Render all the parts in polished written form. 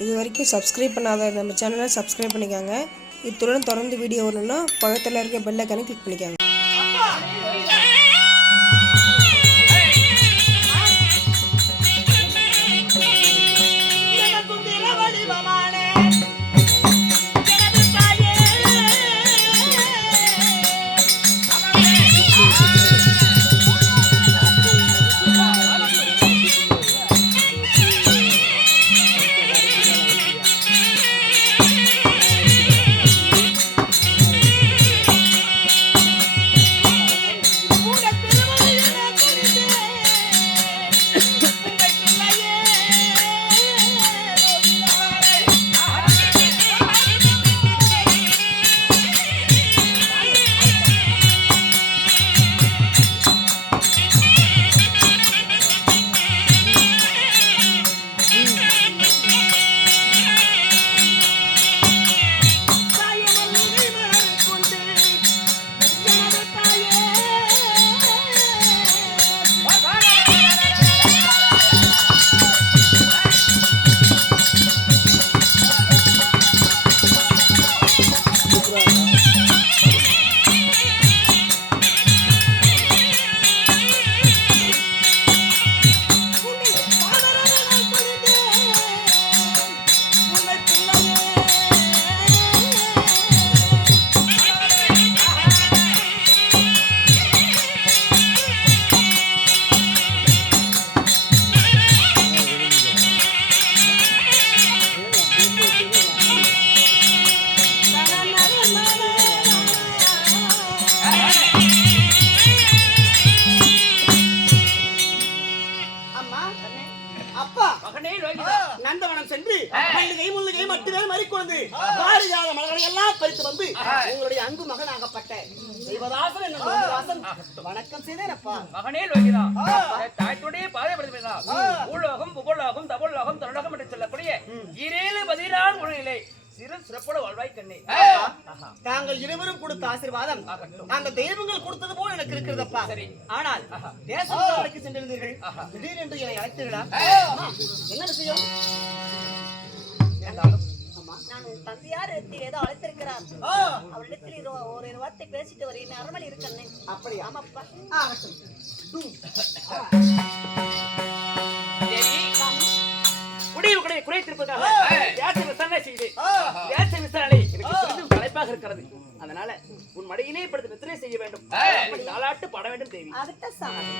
இது வரைக்கும் சப்ஸ்கிரைப் பண்ணாத நம்ம சேனலை சப்ஸ்கிரைப் பண்ணிக்கோங்க. இத்துடன் தொடர்ந்து வீடியோ வரணும்னா பக்கத்தில் இருக்க பெல் ஐகானை கிளிக் பண்ணிக்கோங்க. நந்தவனம் சென்று மல்லிகை முல்லிகை மட்டுமே மறிக்கொண்டு பாரிஜாத மலர்களை எல்லாம் பறித்து வந்து உங்களுடைய அன்பு மகனாகப்பட்ட தெய்வதாசன் என்னும் லோகிதாசன் வணக்கம் செய்தேனப்பா. மகனே லோகிதா, தாய்த்துடைய பாதைப்படுத்தினா பூலோகம் புகழோகம் தபுலோகம் தொழிலோகம் என்று சொல்லக்கூடிய 7 மொழியிலே சிறு சிறப்போட வாழ்வாய் கண்ணே. தாங்கள் இருவரும் கொடுத்த ஆசீர்வாதம் அந்த தெய்வங்கள் கொடுத்தது போல எனக்கு இருக்கிறதப்பா. சரி, ஆனால் தேசத்துக்கு சென்றிருந்தீர்கள், திடீரென்று என்னை அழைத்தீர்களா? என்ன விஷயம்? நான் தந்தையார் ஏதோ அழைத்திருக்கிறார். அவரிடத்தில் ஒரு வார்த்தை பேசிட்டு வரேன். அரமணி இருக்கண்ணே. அப்படி? ஆமாப்பா. குறைத்திருப்பதாக விசாரணை செய்து விசாரணை எனக்கு தலைப்பாக இருக்கிறது. அதனால உன் மடியிலே படுத்து நித்திரை செய்ய வேண்டும், தாலாட்டு பாட வேண்டும் தேவி. அதுட்ட சாமி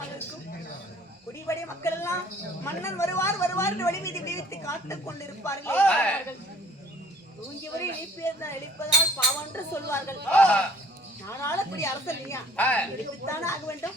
சந்தோஷமாக இருக்கும். குடிபடை மக்கள் எல்லாம் மன்னன் வருவார் வருவார் என்று வழிமீது விடுவித்து காத்துக் கொண்டிருப்பார்கள். தூங்கியவரை எழுப்பதால் பாவம் என்று சொல்வார்கள். நானால அப்படி அரசல் இல்லையா, எழுப்பித்தானே ஆக வேண்டும்.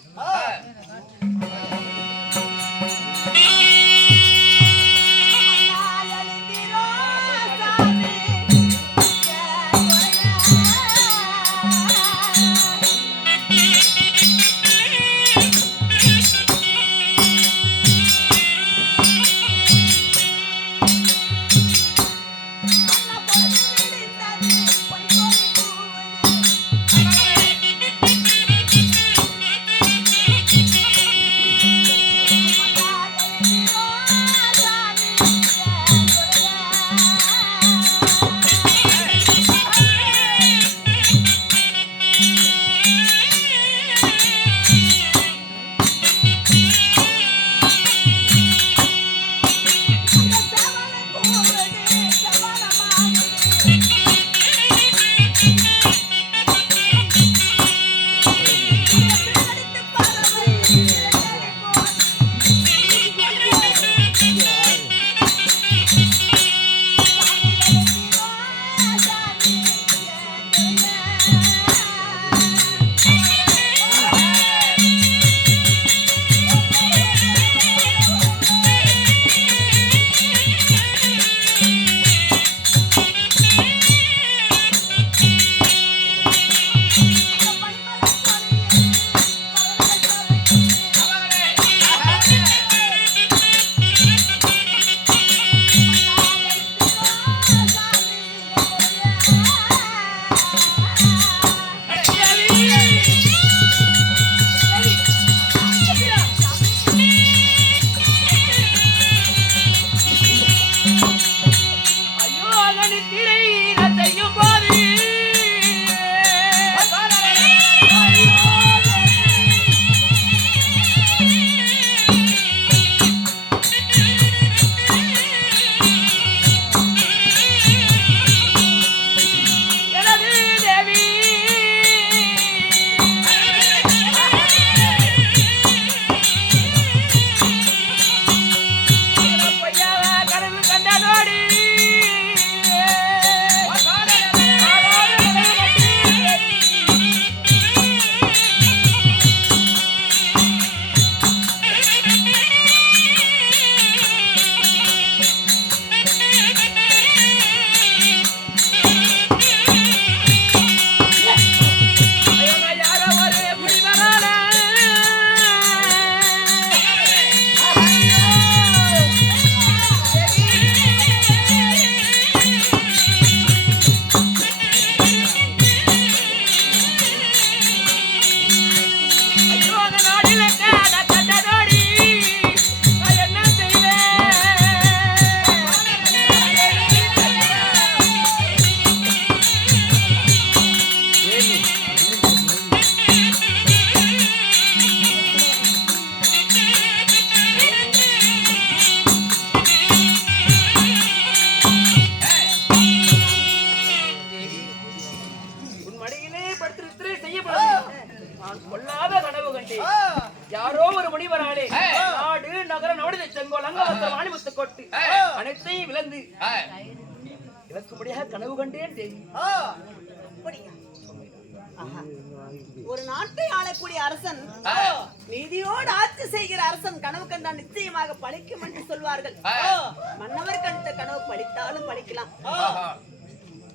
யாரோ ஒரு முனிவராலே நாடு நகர நோடி செங்கோல் அங்கவஸ்திரம் ஆணிமுத்து கொட்டு அனைத்தையும் விளந்து இவக்கும்படியாக கனவு கண்டேன் தேவி. ஒரு நாட்டை ஆளக்கூடிய அரசன், நீதியோடு ஆட்சி செய்கிற அரசன் கனவு கண்டால் நிச்சயமாக பழிக்கும் என்று சொல்வார்கள். மன்னவர் கண்ட கனவு பழித்தாலும் பழிக்கலாம்.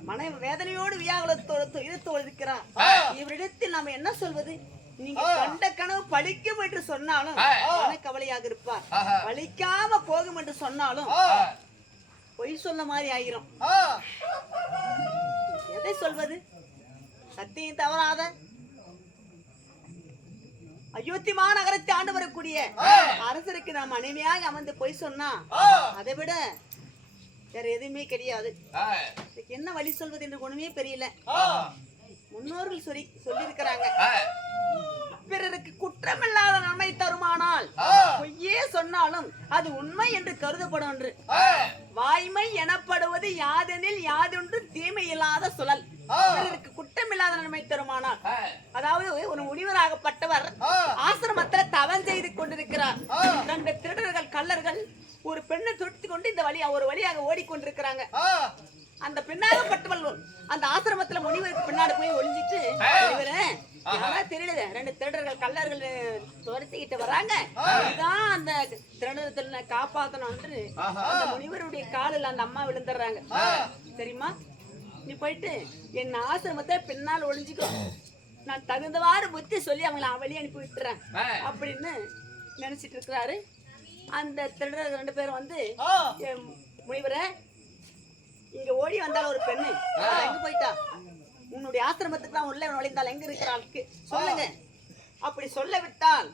மன வேதனையோடு வியாகுலத்தோடு இருக்கிறார். இவரிடத்தில் நாம என்ன சொல்வது? நீங்க கண்ட கனவு பழிக்கும் என்று சொன்னாலும் கவலையாக இருப்பார். பழிக்காம போகும் என்று சொன்னாலும் பொய் சொன்ன மாதிரி ஆயிரும். எதை சொல்வது? சத்தியம் தவறாத அயோத்தி மாநகரத்தை ஆண்டு வரக்கூடிய அரசருக்கு நாம் அனிமையாக அமர்ந்து பொய் சொன்னா அதை விட வேற எதுவுமே கிடையாது. என்ன வழி சொல்வது என்று ஒண்ணுமே தெரியல. முன்னோர்கள் சொல்லி இருக்கிறாங்க, பிறருக்கு குற்றமில்லாத நன்மை தருமானால் பொய்யே சொன்னாலும் அது உண்மை என்று கருதப்படும் என்று. வாய்மை எனப்படுவது யாதெனில் யாதொன்று தீமை இல்லாத சுழல். பிறருக்கு குற்றமில்லாத நன்மை தருமானார். அதாவது ஒரு முனிவராகப்பட்டவர் ஆசிரமத்துல தவம் செய்து கொண்டிருக்கிறார். 2 திருடர்கள் கள்ளர்கள் ஒரு பெண்ணை துரத்தி கொண்டு இந்த ஒரு வழியாக ஓடிக்கொண்டிருக்கிறாங்க. அந்த பெண்ணாகப்பட்டவள் அந்த ஆசிரமத்துல முனிவருக்கு பின்னாடி போய் ஒளிஞ்சிட்டு, முனிவரே யாரா தெரியல, 2 திருடர்கள் கள்ளர்கள் துரத்திக்கிட்டு வராங்க, இதுதான் அந்த திருடத்துல காப்பாத்தணும் வந்து அந்த முனிவருடைய காலில் அந்த அம்மா விழுந்துடுறாங்க. தெரியுமா, நீ போயிட்டு என் ஆசிரமத்தை பின்னால் ஒளிஞ்சிக்கோ, நான் தகுந்தவாறு புத்தி சொல்லி அவங்களை வெளியே அனுப்பி விட்டுறேன் அப்படின்னு நினைச்சிட்டு இருக்கிறாரு. அந்த திருடர்கள் 2 பேரும் வந்து, முனிவரை இங்க ஓடி வந்தாலும் ஒரு பெண்ணு எங்க போயிட்டா, உன்னுடைய ஆசிரமத்துக்கு தான் உள்ள நுழைந்தால் எங்க இருக்கிறாளுக்கு சொல்லுங்க, அப்படி சொல்ல விட்டால்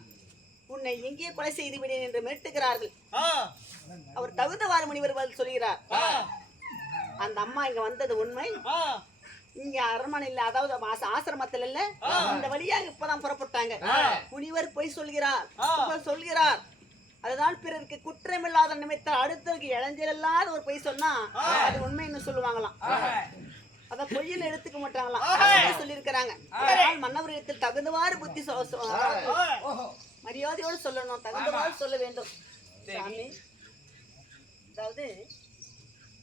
உன்னை எங்கேயே கொலை செய்து விடேன் என்று மிரட்டுகிறார்கள். அவர் தகுந்தவாறு முனிவர் பதில் சொல்கிறார். அந்த அம்மா இங்க வந்தது உண்மை, இங்க அரண்மனை இல்ல, அதாவது ஆசிரமத்தில் இல்ல, இந்த வழியாக இப்பதான் புறப்பட்டாங்க. முனிவர் பொய் சொல்கிறார். அதுதான் பிறருக்கு குற்றமில்லாத நிமித்தம் அடுத்தவருக்கு இளைஞரில்லாத ஒரு பொய் சொன்னா அது உண்மைன்னு சொல்லுவாங்களாம். அத பொய்யில் எடுத்துக்க மாட்டாங்களாம் சொல்லி இருக்கிறாங்க. மன்னவரிடத்தில் தகுந்தவாறு புத்தி மரியாதையோடு சொல்லணும், தகுந்தவாறு சொல்ல வேண்டும். சாமி, அதாவது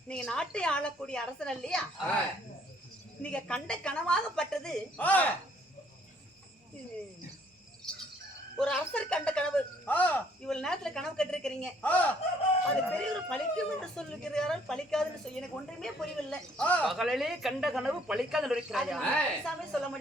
நீங்க நாட்டை ஆளக்கூடிய அரசன் இல்லையா, நீங்க கண்ட கனவாகப்பட்டது ஒரு அரசர் கண்ட கனவு. இவ்வளவு நேரத்துல கனவு கட்டிருக்கிறீங்க, அது பெரியவர் பழிக்கும் என்று சொல்லுகிறார்கள், பழிக்காதுன்னு சொல்லி எனக்கு ஒன்றுமே புரியவில்லை. பகலிலே கண்ட கனவு பழிக்காது சொல்ல முடியும்.